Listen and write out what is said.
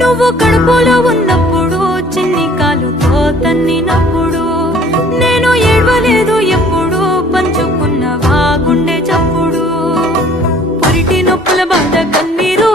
నువ్వు కడుపులో ఉన్నప్పుడు చిన్ని కాలుతో తన్నినప్పుడు నేను ఏడవలేదు ఎప్పుడు పంచుకున్నవా గుండె చప్పుడు పురిటి నొప్పుల బాధ కన్నీరు